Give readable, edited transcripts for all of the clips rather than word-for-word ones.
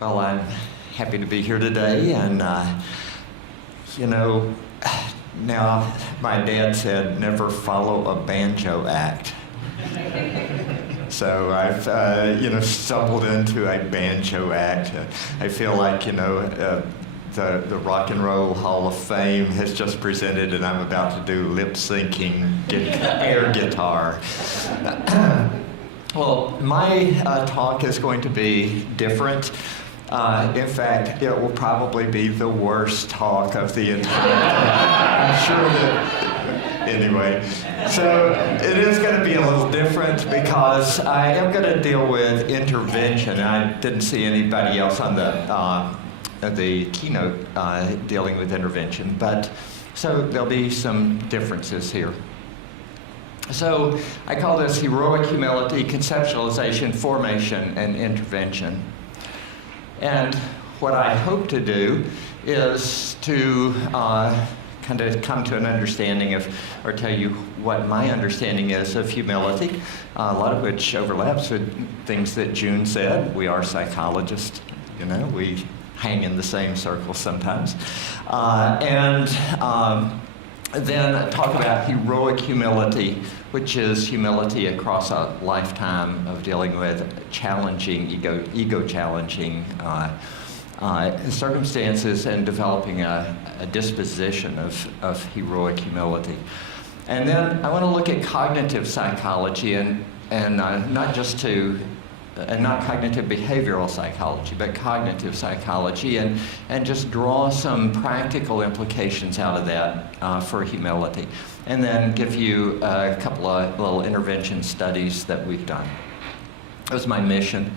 Well, I'm happy to be here today, and now my dad said never follow a banjo act. So I've stumbled into a banjo act. I feel like the Rock and Roll Hall of Fame has just presented, and I'm about to do lip syncing air guitar. Well, my talk is going to be different. In fact, it will probably be the worst talk of the entire I'm sure that, anyway. So it is going to be a little different because I am going to deal with intervention. I didn't see anybody else on the keynote dealing with intervention, but so there'll be some differences here. So I call this heroic humility, conceptualization, formation, and intervention. And what I hope to do is to kind of come to an understanding of, or tell you what my understanding is of humility, a lot of which overlaps with things that June said. We are psychologists, we hang in the same circle sometimes. And then talk about heroic humility, which is humility across a lifetime of dealing with challenging, ego-challenging circumstances and developing a disposition of heroic humility. And then I want to look at cognitive psychology and not cognitive behavioral psychology, but cognitive psychology, and just draw some practical implications out of that for humility. And then give you a couple of little intervention studies that we've done. That was my mission.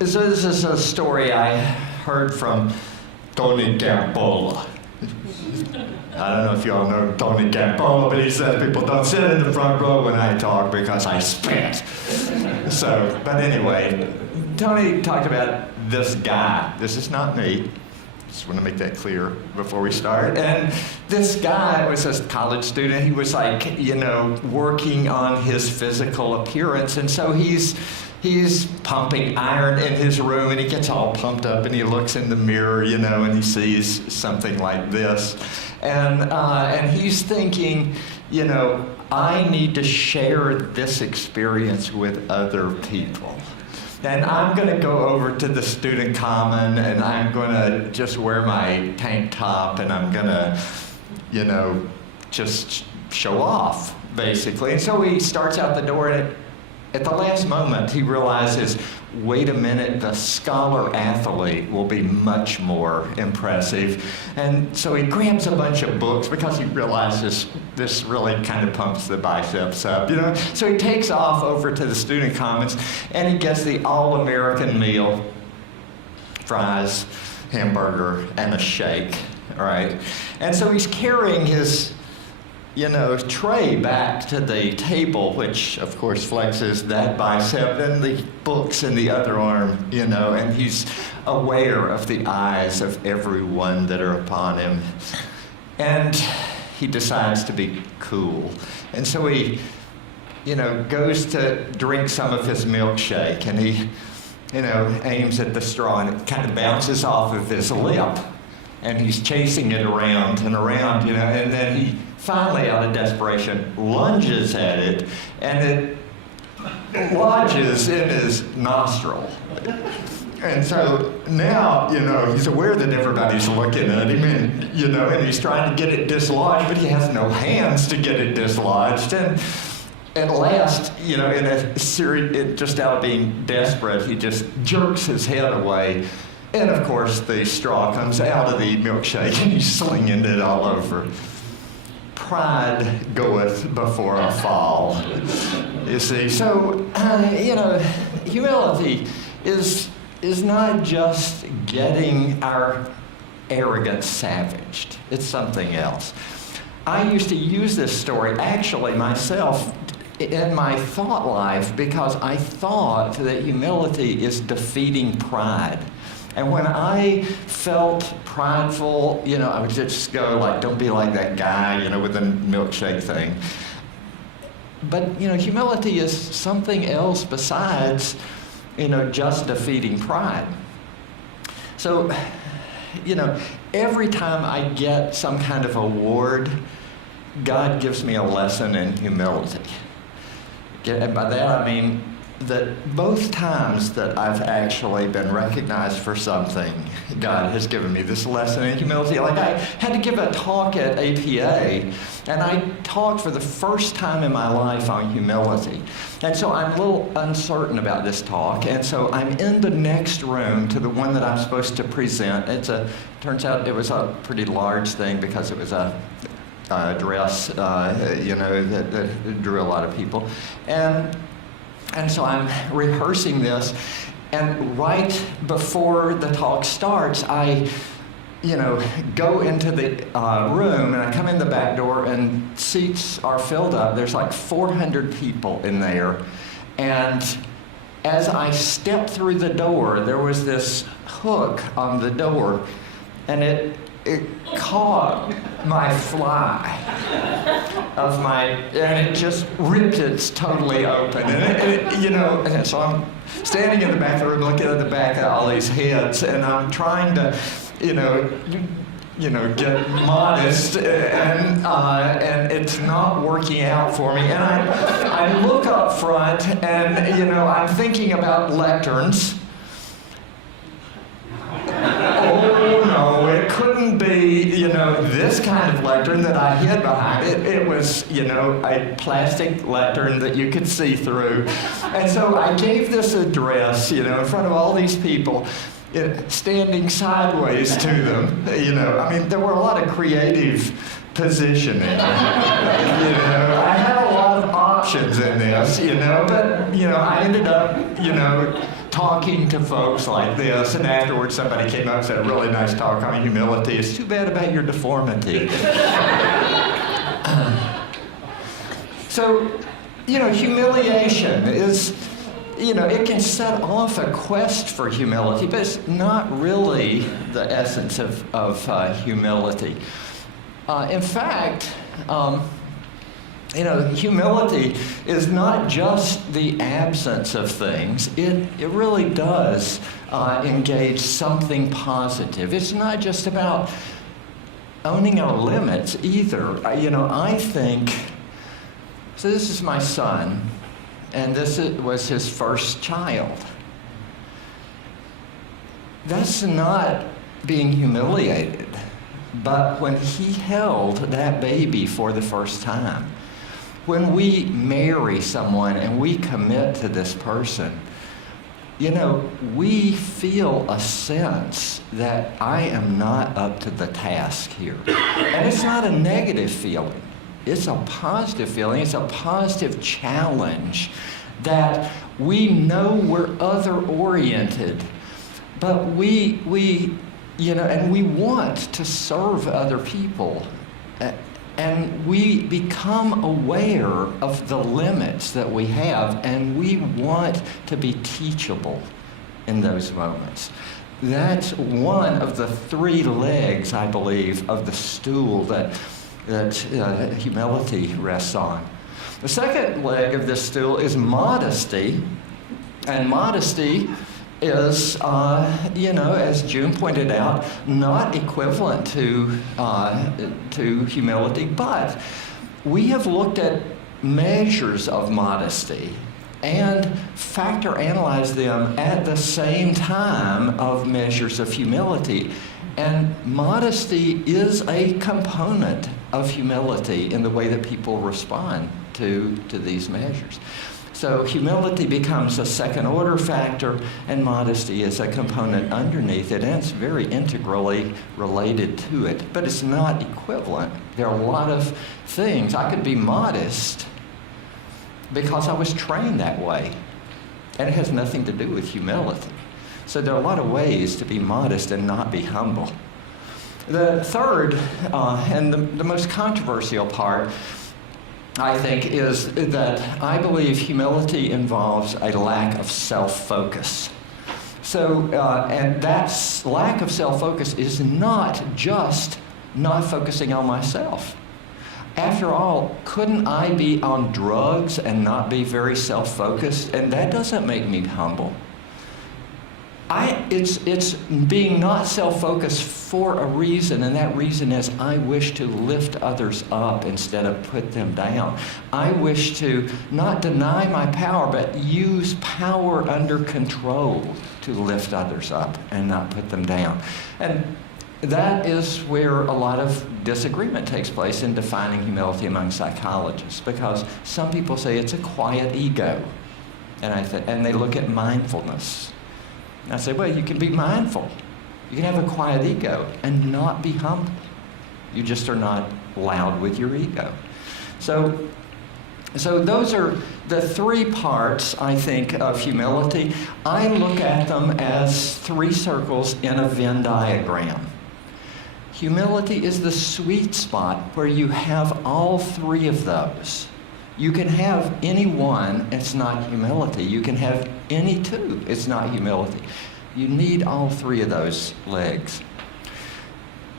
So this is a story I heard from Tony Campolo. I don't know if you all know Tony Campolo, but he says people don't sit in the front row when I talk because I spit. But anyway, Tony talked about this guy. This is not me. Just want to make that clear before we start. And this guy was a college student. He was working on his physical appearance. And so he's pumping iron in his room, and he gets all pumped up, and he looks in the mirror, and he sees something like this. And he's thinking, I need to share this experience with other people. And I'm going to go over to the student common, and I'm going to just wear my tank top, and I'm going to, just show off, basically. And so he starts out the door, and at the last moment, he realizes, wait a minute, the scholar athlete will be much more impressive. And so he grabs a bunch of books because he realizes this really kind of pumps the biceps up, So he takes off over to the student commons, and he gets the all-American meal, fries, hamburger, and a shake, all right? And so he's carrying his tray back to the table, which of course flexes that bicep, and the books in the other arm, and he's aware of the eyes of everyone that are upon him. And he decides to be cool. And so he, goes to drink some of his milkshake, and he, aims at the straw, and it kind of bounces off of his lip. And he's chasing it around and around, and then he finally, out of desperation, lunges at it, and it lodges in his nostril. And so now, he's aware that everybody's looking at him, and he's trying to get it dislodged, but he has no hands to get it dislodged. And at last, in a series, just out of being desperate, he just jerks his head away. And of course, the straw comes out of the milkshake, and he's slinging it all over. Pride goeth before a fall, you see. So, humility is not just getting our arrogance savaged. It's something else. I used to use this story, actually, myself, in my thought life, because I thought that humility is defeating pride. And when I felt prideful, I would just go like, don't be like that guy, with the milkshake thing. But, humility is something else besides just defeating pride. So, every time I get some kind of award, God gives me a lesson in humility. And by that I mean that both times that I've actually been recognized for something, God has given me this lesson in humility. Like I had to give a talk at APA, and I talked for the first time in my life on humility. And so I'm a little uncertain about this talk, and so I'm in the next room to the one that I'm supposed to present. Turns out it was a pretty large thing because it was a address, that drew a lot of people. And so I'm rehearsing this, and right before the talk starts, I, go into the room, and I come in the back door, and seats are filled up. There's like 400 people in there. And as I stepped through the door, there was this hook on the door, and it caught my fly and it just ripped it totally open. And so I'm standing in the back of the room looking at the back of all these heads, and I'm trying to, get modest, and it's not working out for me. And I look up front, and, I'm thinking about lecterns. Oh no, it couldn't be, this kind of lectern that I hid behind. It was, a plastic lectern that you could see through. And so I gave this address, in front of all these people, standing sideways to them. There were a lot of creative positioning. I had a lot of options in this, but, I ended up, talking to folks like this, and afterwards somebody came up and said, a really nice talk on humility. It's too bad about your deformity. So, humiliation is, it can set off a quest for humility, but it's not really the essence of humility. In fact, humility is not just the absence of things. It really does engage something positive. It's not just about owning our limits either. I think, so this is my son, and this was his first child. That's not being humiliated, but when he held that baby for the first time, when we marry someone and we commit to this person, we feel a sense that I am not up to the task here. And it's not a negative feeling. It's a positive feeling. It's a positive challenge that we know we're other-oriented, but we and we want to serve other people. And we become aware of the limits that we have, and we want to be teachable in those moments. That's one of the three legs, I believe, of the stool that humility rests on. The second leg of this stool is modesty, and modesty is, as June pointed out, not equivalent to humility, but we have looked at measures of modesty and factor analyze them at the same time of measures of humility. And modesty is a component of humility in the way that people respond to these measures. So humility becomes a second order factor, and modesty is a component underneath it, and it's very integrally related to it, but it's not equivalent. There are a lot of things. I could be modest because I was trained that way, and it has nothing to do with humility. So there are a lot of ways to be modest and not be humble. The third, and the most controversial part, I think, is that I believe humility involves a lack of self-focus. So, and that lack of self-focus is not just not focusing on myself. After all, couldn't I be on drugs and not be very self-focused? And that doesn't make me humble. It's being not self-focused for a reason, and that reason is I wish to lift others up instead of put them down. I wish to not deny my power, but use power under control to lift others up and not put them down. And that is where a lot of disagreement takes place in defining humility among psychologists, because some people say it's a quiet ego, and they look at mindfulness. And I say, well, you can be mindful. You can have a quiet ego and not be humble. You just are not loud with your ego. So those are the three parts, I think, of humility. I look at them as three circles in a Venn diagram. Humility is the sweet spot where you have all three of those. You can have any one, it's not humility. You can have any two, it's not humility. You need all three of those legs.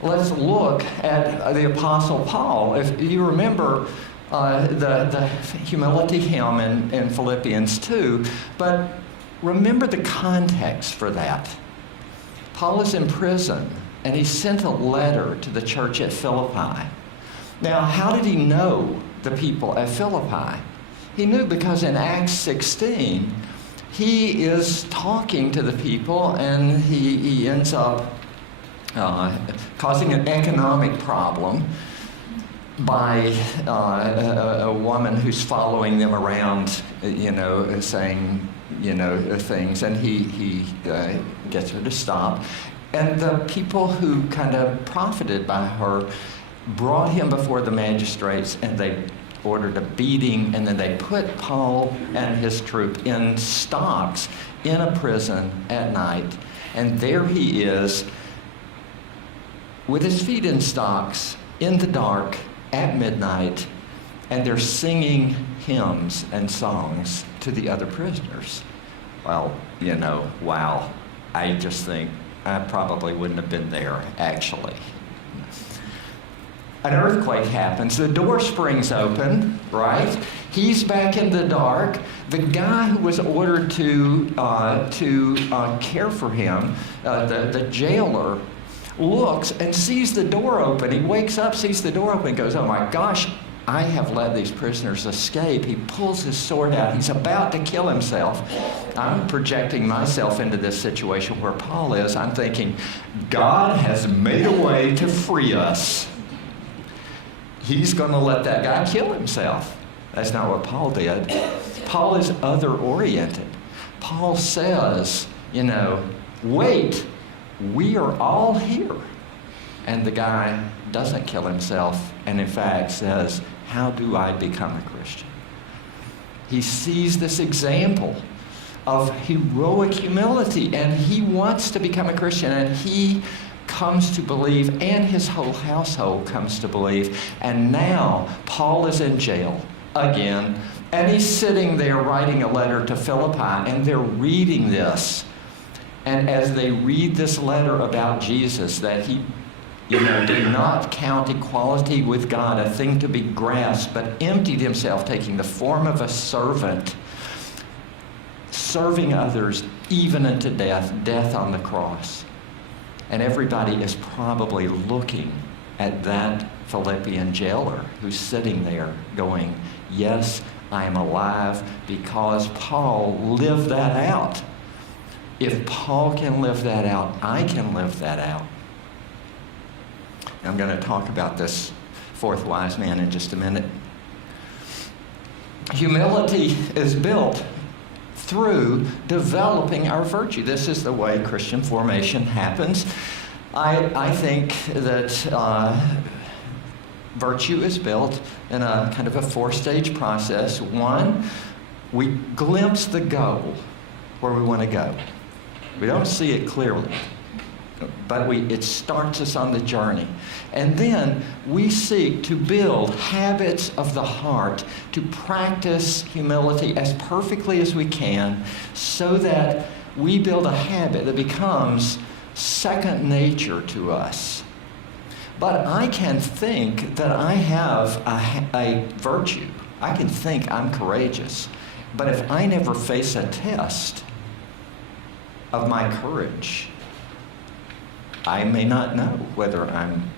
Let's look at the Apostle Paul. If you remember the humility hymn in Philippians 2, but remember the context for that. Paul is in prison, and he sent a letter to the church at Philippi. Now, how did he know the people at Philippi? He knew because in Acts 16, he is talking to the people, and he ends up causing an economic problem by a woman who's following them around, saying, things, and he gets her to stop. And the people who kind of profited by her brought him before the magistrates, and they ordered a beating, and then they put Paul and his troop in stocks in a prison at night. And there he is with his feet in stocks in the dark at midnight, and they're singing hymns and songs to the other prisoners. Well, wow. I just think I probably wouldn't have been there, actually. An earthquake happens. The door springs open, right? He's back in the dark. The guy who was ordered to care for him, the jailer, looks and sees the door open. He wakes up, sees the door open, and goes, oh my gosh, I have let these prisoners escape. He pulls his sword out. He's about to kill himself. I'm projecting myself into this situation where Paul is. I'm thinking, God has made a way to free us. He's going to let that guy kill himself. That's not what Paul did. Paul is other-oriented. Paul says, wait, we are all here. And the guy doesn't kill himself, and in fact says, how do I become a Christian? He sees this example of heroic humility, and he wants to become a Christian, and he comes to believe, and his whole household comes to believe. And now Paul is in jail again, and he's sitting there writing a letter to Philippi, and they're reading this. And as they read this letter about Jesus, that he did not count equality with God a thing to be grasped, but emptied himself, taking the form of a servant, serving others even unto death on the cross. And everybody is probably looking at that Philippian jailer who's sitting there going, yes, I am alive because Paul lived that out. If Paul can live that out, I can live that out. I'm going to talk about this fourth wise man in just a minute. Humility is built through developing our virtue. This is the way Christian formation happens. I think that virtue is built in a kind of a four-stage process. One, we glimpse the goal where we want to go. We don't see it clearly, but it starts us on the journey. And then we seek to build habits of the heart to practice humility as perfectly as we can, so that we build a habit that becomes second nature to us. But I can think that I have a virtue. I can think I'm courageous. But if I never face a test, of my courage. I may not know whether I'm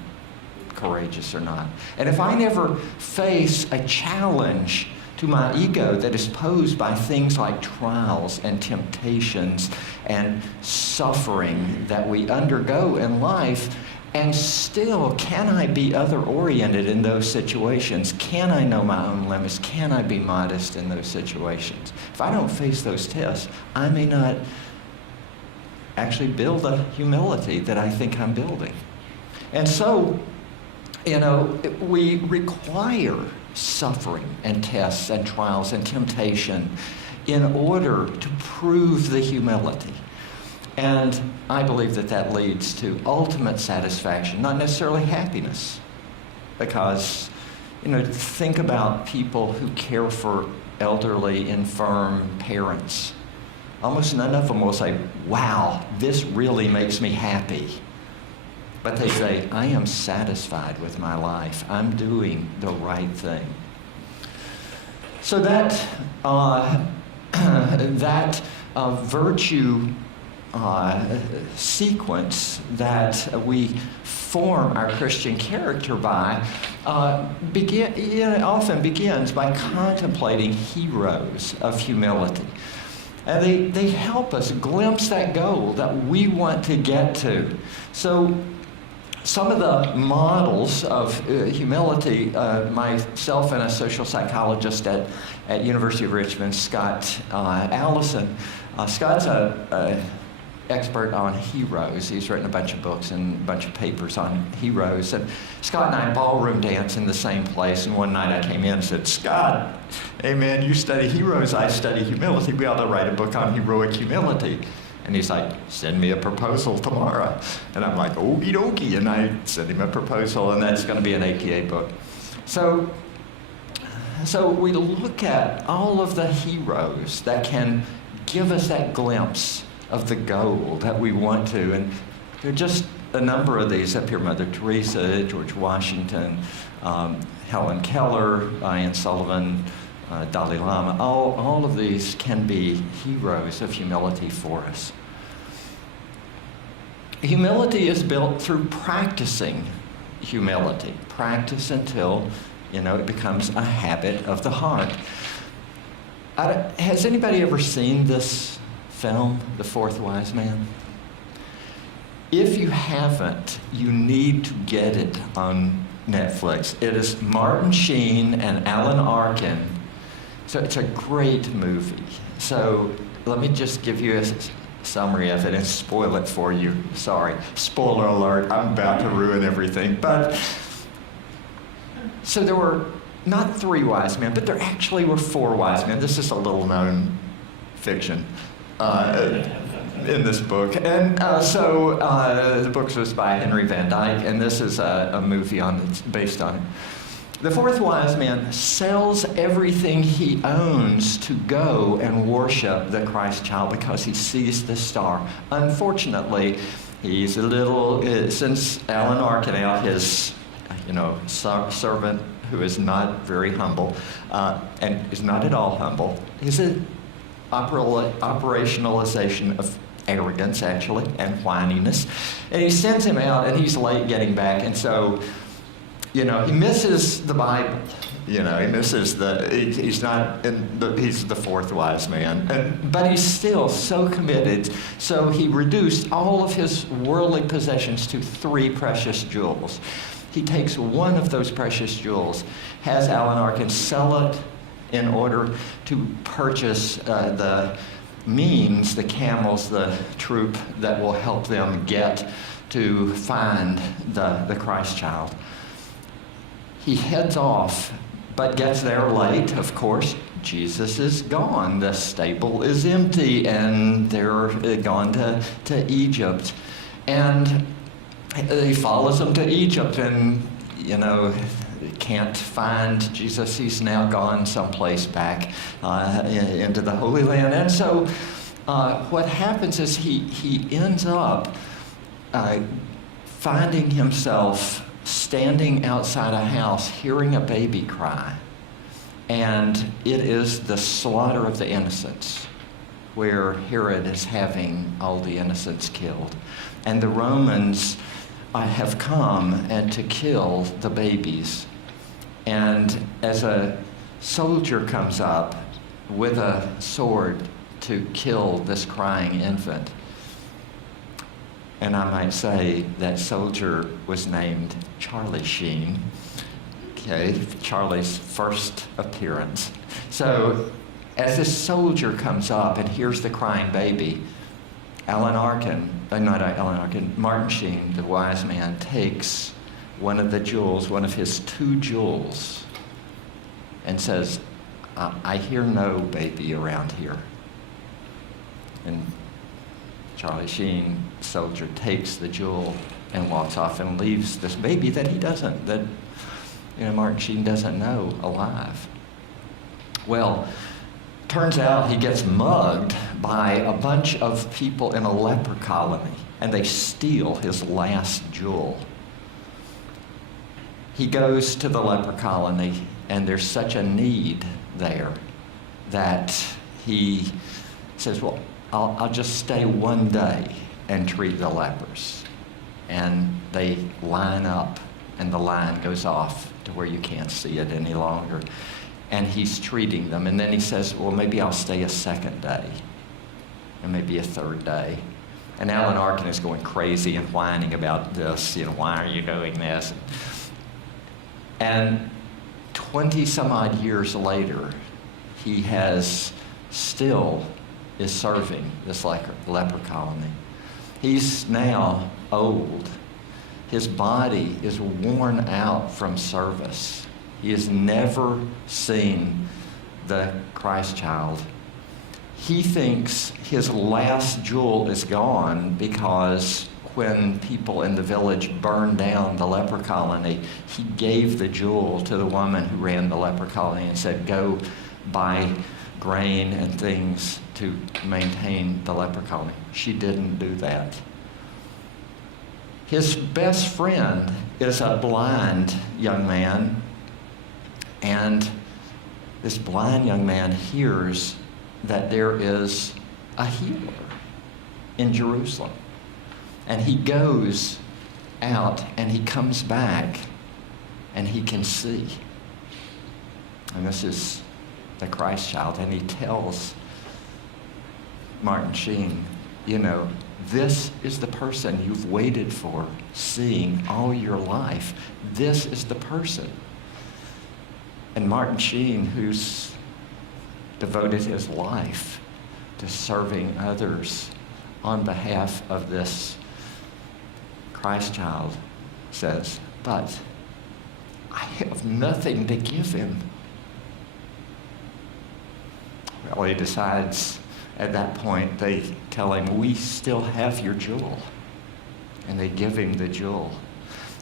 courageous or not. And if I never face a challenge to my ego that is posed by things like trials and temptations and suffering that we undergo in life, and still, can I be other-oriented in those situations? Can I know my own limits? Can I be modest in those situations? If I don't face those tests, I may not actually build the humility that I think I'm building. And so, we require suffering and tests and trials and temptation in order to prove the humility. And I believe that leads to ultimate satisfaction, not necessarily happiness. Because, think about people who care for elderly, infirm parents. Almost none of them will say, wow, this really makes me happy. But they say, I am satisfied with my life. I'm doing the right thing. So that virtue sequence that we form our Christian character by often begins by contemplating heroes of humility. And they help us glimpse that goal that we want to get to. So some of the models of humility, myself and a social psychologist at University of Richmond, Scott Allison. Scott's a expert on heroes. He's written a bunch of books and a bunch of papers on heroes. And Scott and I ballroom dance in the same place. And one night I came in and said, Scott, hey man, you study heroes, I study humility. We ought to write a book on heroic humility. And he's like, send me a proposal tomorrow. And I'm like, okie dokie. And I sent him a proposal, and that's going to be an APA book. So we look at all of the heroes that can give us that glimpse of the goal that we want to. And there are just a number of these up here: Mother Teresa, George Washington, Helen Keller, Ian Sullivan, Dalai Lama. All of these can be heroes of humility for us. Humility is built through practicing humility. Practice until, it becomes a habit of the heart. Has anybody ever seen this film, The Fourth Wise Man? If you haven't, you need to get it on Netflix. It is Martin Sheen and Alan Arkin. So it's a great movie. So let me just give you a summary of it and spoil it for you. Sorry, spoiler alert, I'm about to ruin everything. But so there were not 3 wise men, but there actually were 4 wise men. This is a little known fiction in this book. And the book was by Henry Van Dyke, and this is a movie based on it. The 4th wise man sells everything he owns to go and worship the Christ child because he sees the star. Unfortunately, he's a little, since Alan Arkin out, his servant who is not very humble and is not at all humble, is an operationalization of arrogance, actually, and whininess. And he sends him out, and he's late getting back, and so he misses the Bible. He misses he's the 4th wise man. But he's still so committed. So he reduced all of his worldly possessions to 3 precious jewels. He takes one of those precious jewels, has Alan Arkin sell it in order to purchase the means, the camels, the troop that will help them get to find the Christ child. He heads off, but gets there late, of course. Jesus is gone. The stable is empty, and they're gone to Egypt. And he follows them to Egypt and, can't find Jesus. He's now gone someplace back into the Holy Land. And so what happens is he ends up finding himself standing outside a house, hearing a baby cry. And it is the slaughter of the innocents. where Herod is having all the innocents killed. And the Romans have come and to kill the babies. And as a soldier comes up with a sword to kill this crying infant, and I might say that soldier was named Charlie Sheen. Okay, Charlie's first appearance. So as this soldier comes up and hears the crying baby, Martin Sheen, the wise man, takes one of the jewels, one of his 2 jewels, and says, I hear no baby around here. And Charlie Sheen, soldier, takes the jewel and walks off and leaves this baby that Martin Sheen doesn't know alive. Well, turns out he gets mugged by a bunch of people in a leper colony, and they steal his last jewel. He goes to the leper colony, and there's such a need there that he says, well, I'll just stay one day and treat the lepers. And they line up, and the line goes off to where you can't see it any longer. And he's treating them. And then he says, well, maybe I'll stay a second day, and maybe a third day. And Alan Arkin is going crazy and whining about this. Why are you doing this? And 20 some odd years later, he still is serving this leper colony. He's now old. His body is worn out from service. He has never seen the Christ child. He thinks his last jewel is gone because when people in the village burned down the leper colony, he gave the jewel to the woman who ran the leper colony and said, go buy grain and things to maintain the leper colony. She didn't do that. His best friend is a blind young man, and this blind young man hears that there is a healer in Jerusalem. And he goes out and he comes back and he can see. And this is the Christ child. And he tells Martin Sheen, this is the person you've waited for seeing all your life. This is the person. And Martin Sheen, who's devoted his life to serving others on behalf of this Christ child, says, but I have nothing to give him. Well, he decides at that point, they tell him, we still have your jewel. And they give him the jewel.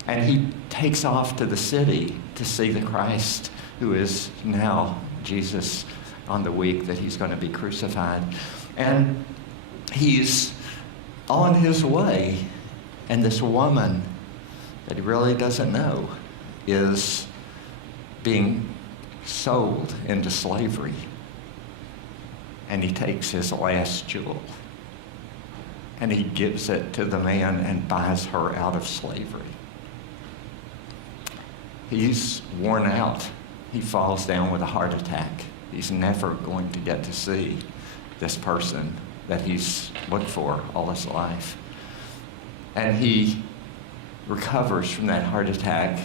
And he takes off to the city to see the Christ, who is now Jesus, on the week that he's going to be crucified. And he's on his way, and this woman that he really doesn't know is being sold into slavery. And he takes his last jewel and he gives it to the man and buys her out of slavery. He's worn out. He falls down with a heart attack. He's never going to get to see this person that he's looked for all his life. And he recovers from that heart attack,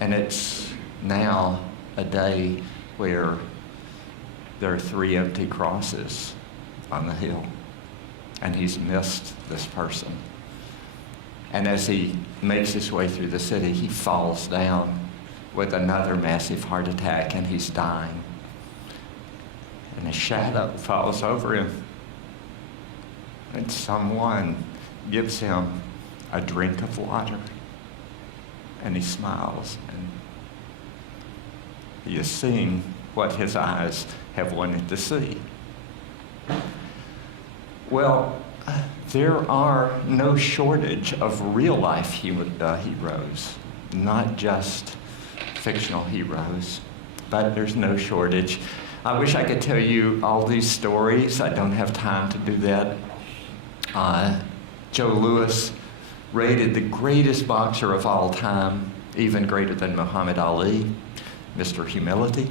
and it's now a day where there are 3 empty crosses on the hill, and he's missed this person. And as he makes his way through the city, he falls down with another massive heart attack, and he's dying. And a shadow falls over him, and someone gives him a drink of water, and he smiles, and he is seeing what his eyes have wanted to see. Well, there are no shortage of real-life heroes, not just fictional heroes, but there's no shortage I wish I could tell you all these stories. I don't have time to do that. Joe Louis, rated the greatest boxer of all time, even greater than Muhammad Ali, Mr. Humility.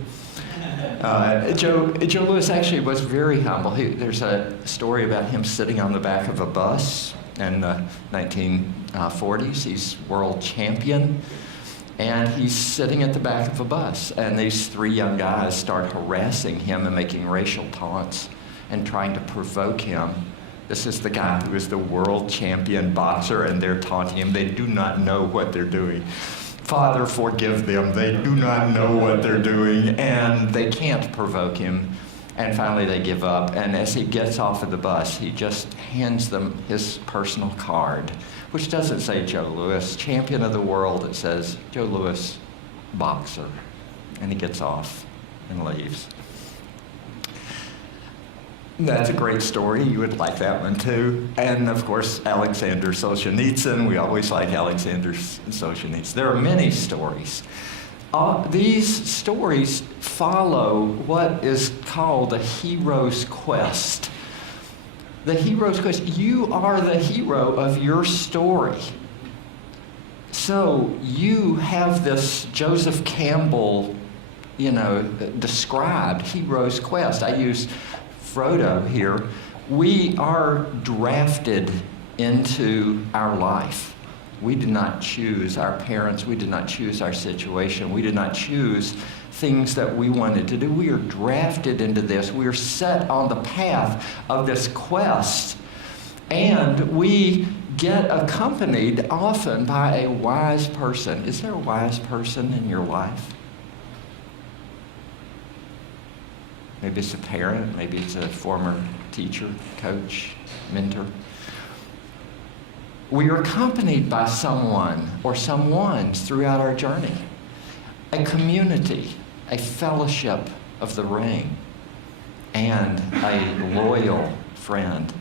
Joe Louis actually was very humble. There's a story about him sitting on the back of a bus in the 1940s. He's world champion, and he's sitting at the back of a bus, and these three young guys start harassing him and making racial taunts and trying to provoke him. This is the guy who is the world champion boxer, and they're taunting him. They do not know what they're doing. Father, forgive them. They do not know what they're doing, and they can't provoke him. And finally, they give up. And as he gets off of the bus, he just hands them his personal card, which doesn't say Joe Louis, champion of the world. It says Joe Louis, boxer. And he gets off and leaves. That's a great story. You would like that one too. And of course, Alexander Solzhenitsyn. We always like Alexander Solzhenitsyn. There are many stories. These stories follow what is called the hero's quest. The hero's quest. You are the hero of your story. So you have this Joseph Campbell, described hero's quest. I use Frodo here. We are drafted into our life. We did not choose our parents. We did not choose our situation. We did not choose things that we wanted to do. We are drafted into this. We are set on the path of this quest. And we get accompanied often by a wise person. Is there a wise person in your life? Maybe it's a parent, maybe it's a former teacher, coach, mentor. We are accompanied by someone or someones throughout our journey. A community, a fellowship of the ring, and a loyal friend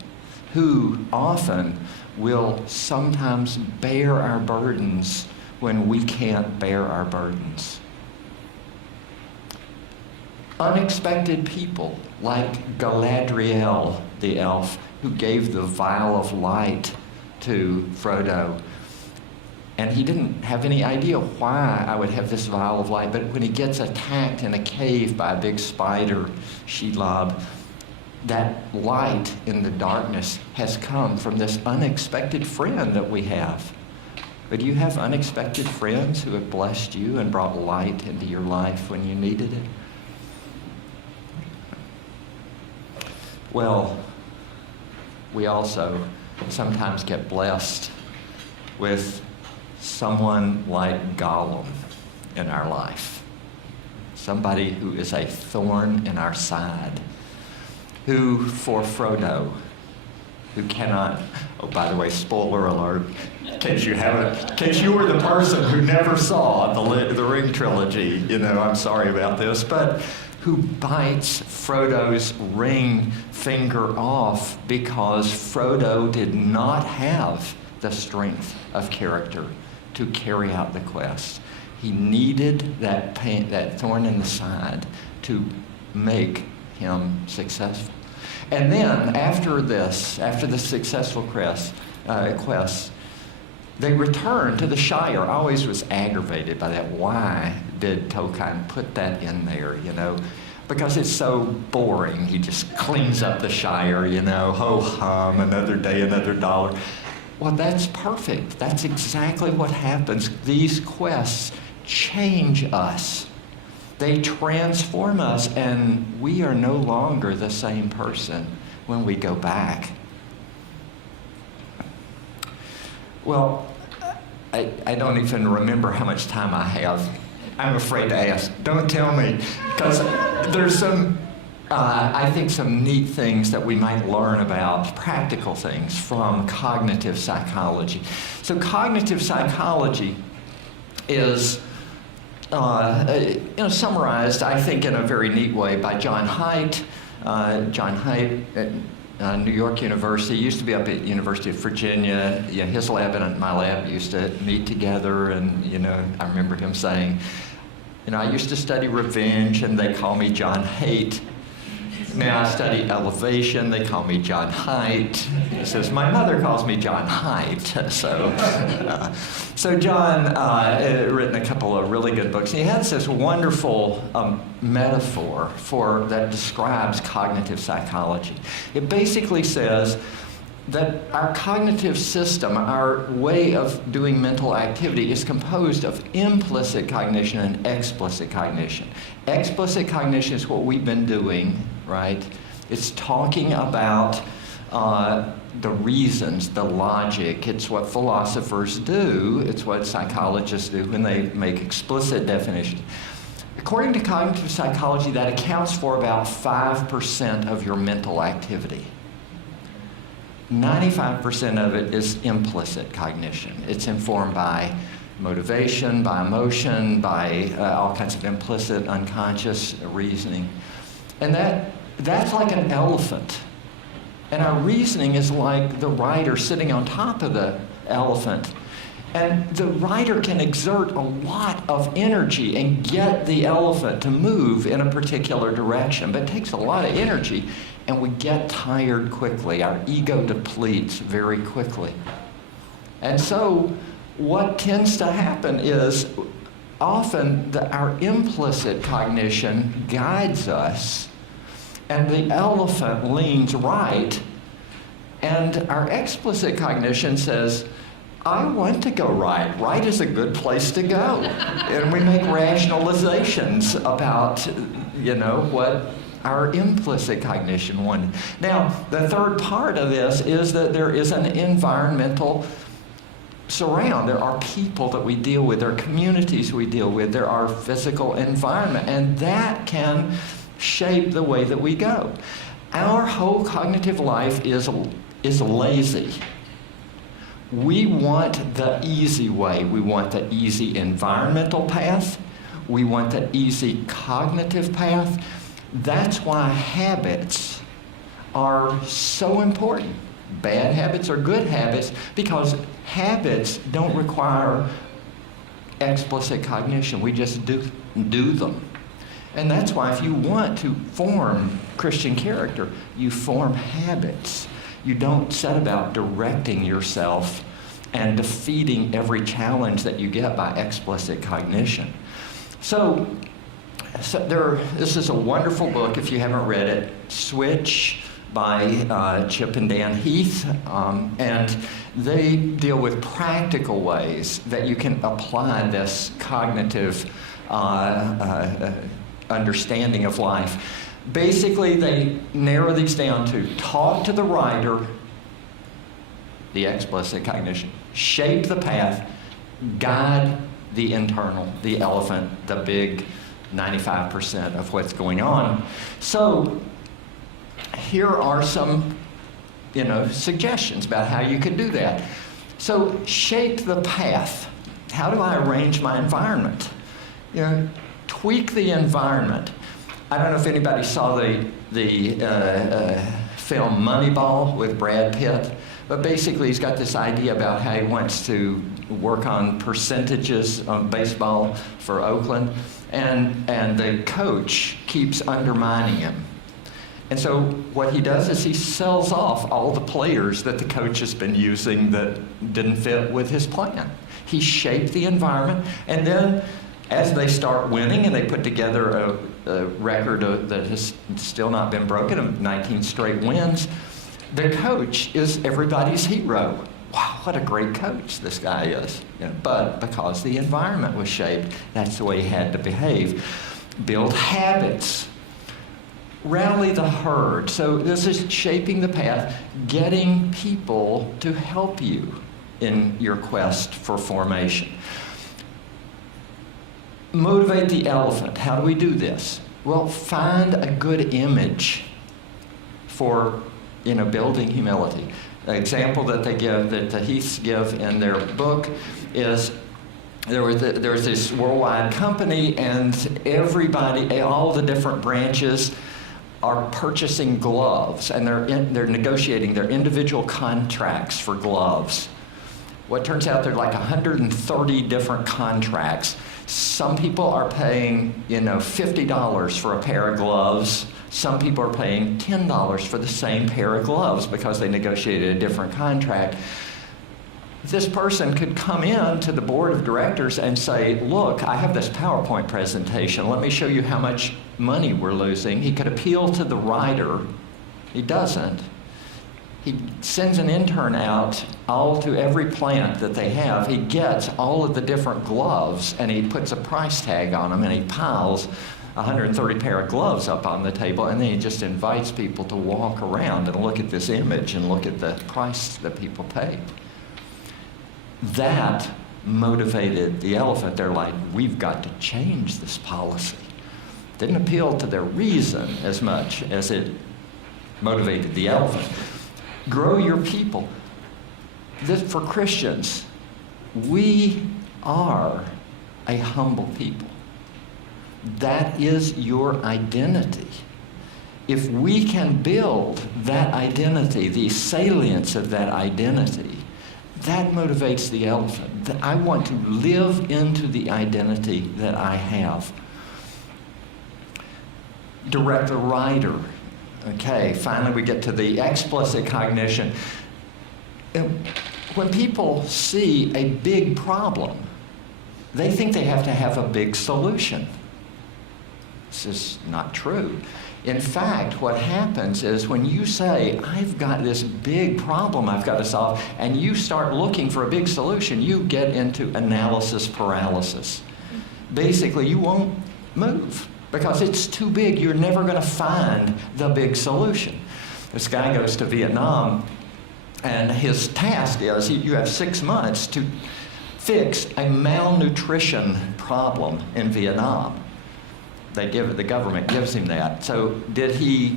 who often will sometimes bear our burdens when we can't bear our burdens. Unexpected people like Galadriel, the elf, who gave the vial of light to Frodo. And he didn't have any idea why I would have this vial of light, but when he gets attacked in a cave by a big spider, Shelob, that light in the darkness has come from this unexpected friend that we have. But do you have unexpected friends who have blessed you and brought light into your life when you needed it? Well, we also sometimes get blessed with someone like Gollum in our life. Somebody who is a thorn in our side, who for Frodo, who cannot, oh, by the way, spoiler alert, in case you were the person who never saw the Ring trilogy, I'm sorry about this, but who bites Frodo's ring finger off because Frodo did not have the strength of character to carry out the quest. He needed that pain, that thorn in the side, to make him successful. And then after the successful quest, they returned to the Shire. I always was aggravated by that. Why did Tolkien put that in there, Because it's so boring. He just cleans up the Shire, ho-hum, another day, another dollar. Well, that's perfect. That's exactly what happens. These quests change us. They transform us, and we are no longer the same person when we go back. Well, I don't even remember how much time I have. I'm afraid to ask. Don't tell me, because there's some neat things that we might learn about, practical things from cognitive psychology. So cognitive psychology is summarized, I think, in a very neat way by Jon Haidt. Jon Haidt at New York University, used to be up at University of Virginia. His lab and my lab used to meet together, and I remember him saying, I used to study revenge, and they call me Jon Haidt. Now I study elevation, they call me Jon Haidt. He says, my mother calls me Jon Haidt. So Jon written a couple of really good books. He has this wonderful metaphor that describes cognitive psychology. It basically says that our cognitive system, our way of doing mental activity, is composed of implicit cognition and explicit cognition. Explicit cognition is what we've been doing, right? It's talking about the reasons, the logic. It's what philosophers do. It's what psychologists do when they make explicit definitions. According to cognitive psychology, that accounts for about 5% of your mental activity. 95% of it is implicit cognition. It's informed by motivation, by emotion, by all kinds of implicit, unconscious reasoning. And that's like an elephant. And our reasoning is like the rider sitting on top of the elephant. And the rider can exert a lot of energy and get the elephant to move in a particular direction, but it takes a lot of energy, and we get tired quickly. Our ego depletes very quickly. And so what tends to happen is often our implicit cognition guides us, and the elephant leans right, and our explicit cognition says, I want to go right. Right is a good place to go. And we make rationalizations about, what our implicit cognition wanted. Now, the third part of this is that there is an environmental surround. There are people that we deal with, there are communities we deal with, there are physical environment, and that can shape the way that we go. Our whole cognitive life is lazy. We want the easy way. We want the easy environmental path. We want the easy cognitive path. That's why habits are so important. Bad habits are good habits because habits don't require explicit cognition. We just do them. And that's why if you want to form Christian character, you form habits. You don't set about directing yourself and defeating every challenge that you get by explicit cognition. So this is a wonderful book if you haven't read it, Switch by Chip and Dan Heath, and they deal with practical ways that you can apply this cognitive understanding of life. Basically, they narrow these down to talk to the rider, the explicit cognition, shape the path, guide the internal, the elephant, the big 95% of what's going on. So here are some, suggestions about how you can do that. So shape the path. How do I arrange my environment? Tweak the environment. I don't know if anybody saw the film Moneyball with Brad Pitt, but basically he's got this idea about how he wants to work on percentages of baseball for Oakland, and the coach keeps undermining him. And so what he does is he sells off all the players that the coach has been using that didn't fit with his plan. He shaped the environment, and then as they start winning and they put together a record that has still not been broken of 19 straight wins, the coach is everybody's hero. Wow, what a great coach this guy is. But because the environment was shaped, that's the way he had to behave. Build habits. Rally the herd. So this is shaping the path, getting people to help you in your quest for formation. Motivate the elephant. How do we do this? Well, find a good image for building humility. The example that they give, that the Heaths give in their book, is there was this worldwide company, and everybody, all the different branches, are purchasing gloves, and they're negotiating their individual contracts for gloves. Well, it turns out there are like 130 different contracts. Some people are paying, $50 for a pair of gloves. Some people are paying $10 for the same pair of gloves because they negotiated a different contract. This person could come in to the board of directors and say, look, I have this PowerPoint presentation. Let me show you how much money we're losing. He could appeal to the writer. He doesn't. He sends an intern out all to every plant that they have. He gets all of the different gloves and he puts a price tag on them and he piles 130 pair of gloves up on the table, and then he just invites people to walk around and look at this image and look at the price that people paid. That motivated the elephant. They're like, we've got to change this policy. Didn't appeal to their reason as much as it motivated the elephant. Grow your people. This, for Christians, we are a humble people. That is your identity. If we can build that identity, the salience of that identity, that motivates the elephant. I want to live into the identity that I have. Direct the writer. Okay, finally we get to the explicit cognition. When people see a big problem, they think they have to have a big solution. This is not true. In fact, what happens is when you say, I've got this big problem I've got to solve, and you start looking for a big solution, you get into analysis paralysis. Basically, you won't move because it's too big. You're never going to find the big solution. This guy goes to Vietnam, and his task is you have 6 months to fix a malnutrition problem in Vietnam. The government gives him that. So did he,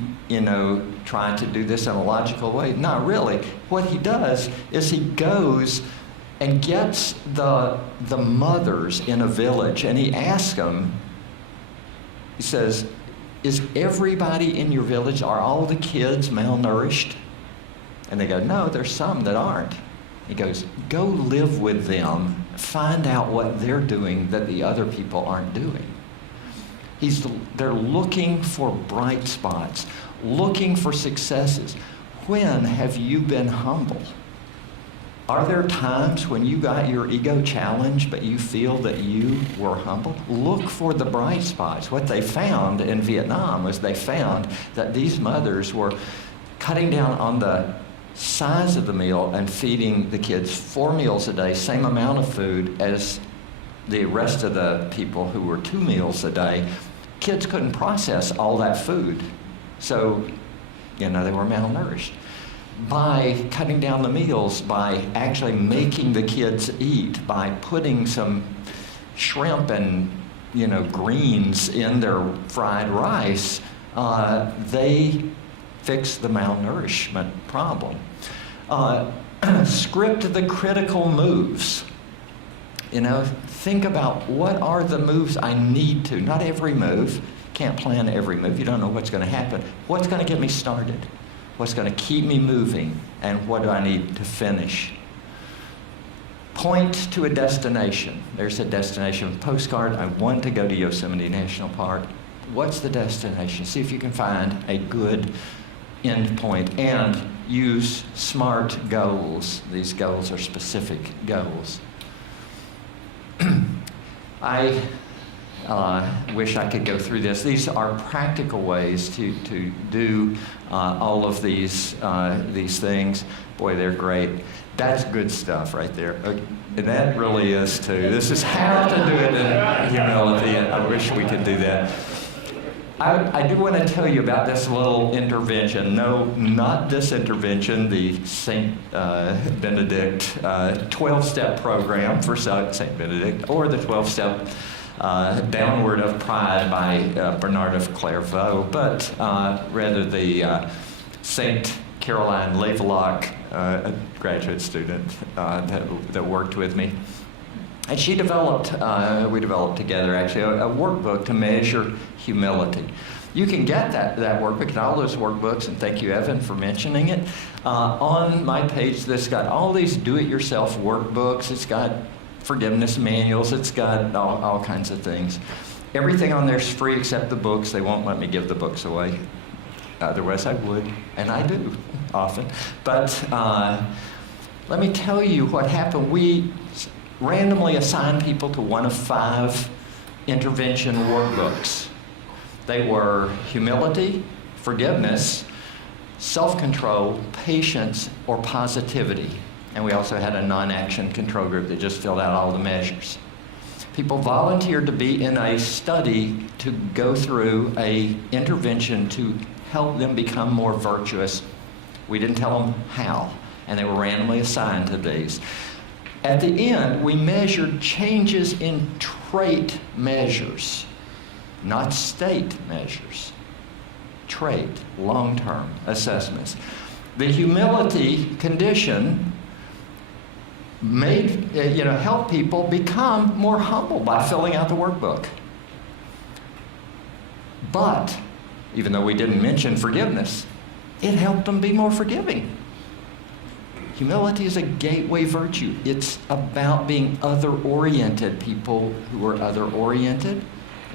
try to do this in a logical way? Not really. What he does is he goes and gets the mothers in a village, and he asks them, he says, is everybody in your village, are all the kids malnourished? And they go, no, there's some that aren't. He goes, go live with them, find out what they're doing that the other people aren't doing. They're looking for bright spots, looking for successes. When have you been humble? Are there times when you got your ego challenged, but you feel that you were humble? Look for the bright spots. What they found in Vietnam was they found that these mothers were cutting down on the size of the meal and feeding the kids 4 meals a day, same amount of food as the rest of the people who were 2 meals a day. Kids couldn't process all that food, so they were malnourished. By cutting down the meals, by actually making the kids eat, by putting some shrimp and greens in their fried rice, they fixed the malnourishment problem. Script the critical moves. Think about what are the moves I need to. Not every move. Can't plan every move. You don't know what's going to happen. What's going to get me started? What's going to keep me moving? And what do I need to finish? Point to a destination. There's a destination postcard. I want to go to Yosemite National Park. What's the destination? See if you can find a good end point and use SMART goals. These goals are specific goals. I wish I could go through this. These are practical ways to do all of these things. Boy, they're great. That's good stuff right there. And that really is too. This is how to do it in humility, and I wish we could do that. I do want to tell you about this little intervention. No, not this intervention, the St. Benedict 12-step program for St. Benedict, or the 12-step Downward of Pride by Bernard of Clairvaux, but rather the St. Caroline Levelock, a graduate student that worked with me. And she developed, we developed together actually, a workbook to measure humility. You can get that workbook and all those workbooks, and thank you, Evan, for mentioning it. On my page, this got all these do-it-yourself workbooks. It's got forgiveness manuals. It's got all kinds of things. Everything on there is free except the books. They won't let me give the books away. Otherwise I would, and I do often. But let me tell you what happened. We randomly assigned people to one of 5 intervention workbooks. They were humility, forgiveness, self-control, patience, or positivity. And we also had a non-action control group that just filled out all the measures. People volunteered to be in a study to go through a intervention to help them become more virtuous. We didn't tell them how, and they were randomly assigned to these. At the end, we measured changes in trait measures, not state measures. Trait, long-term assessments. The humility condition helped people become more humble by filling out the workbook. But, even though we didn't mention forgiveness, it helped them be more forgiving. Humility is a gateway virtue. It's about being other-oriented. People who are other-oriented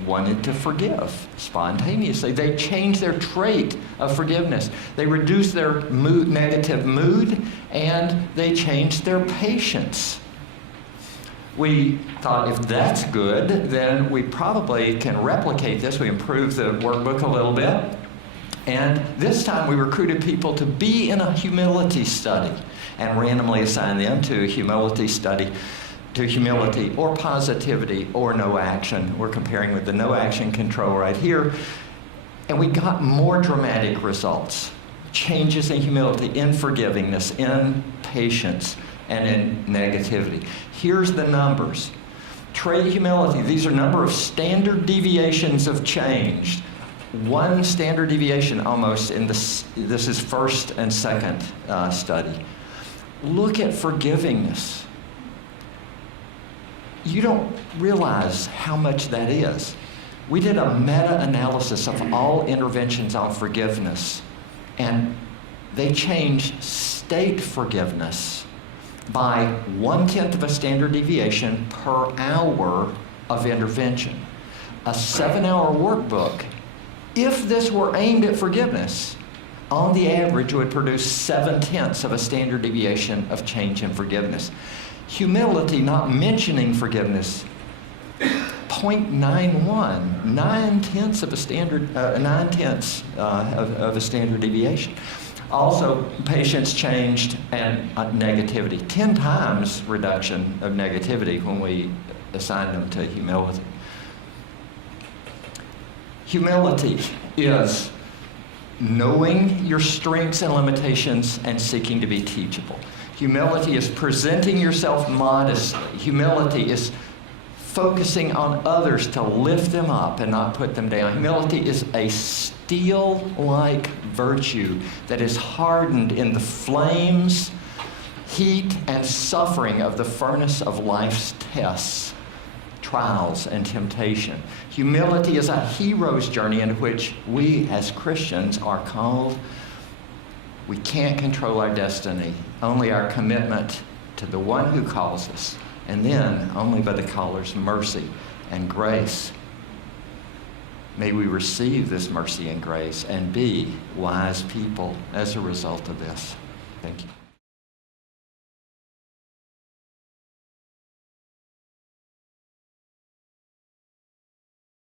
wanted to forgive spontaneously. They changed their trait of forgiveness. They reduced their negative mood, and they changed their patience. We thought if that's good, then we probably can replicate this. We improved the workbook a little bit. And this time we recruited people to be in a humility study and randomly assigned them to a humility study, to humility or positivity or no action. We're comparing with the no action control right here. And we got more dramatic results. Changes in humility, in forgivingness, in patience, and in negativity. Here's the numbers. Trait humility, these are number of standard deviations of change. 1 standard deviation almost in this is first and second study. Look at forgivingness. You don't realize how much that is. We did a meta-analysis of all interventions on forgiveness, and they changed state forgiveness by 1/10 of a standard deviation per hour of intervention. A 7-hour workbook, if this were aimed at forgiveness, on the average would produce 7/10 of a standard deviation of change in forgiveness. Humility, not mentioning forgiveness, 0.91, 9/10 of a standard, 9/10 of a standard deviation. Also, patience changed and negativity, 10 times reduction of negativity when we assigned them to humility. Humility is knowing your strengths and limitations and seeking to be teachable. Humility is presenting yourself modestly. Humility is focusing on others to lift them up and not put them down. Humility is a steel-like virtue that is hardened in the flames, heat, and suffering of the furnace of life's tests, trials, and temptation. Humility is a hero's journey in which we as Christians are called. We can't control our destiny, only our commitment to the one who calls us, and then only by the caller's mercy and grace. May we receive this mercy and grace and be wise people as a result of this. Thank you.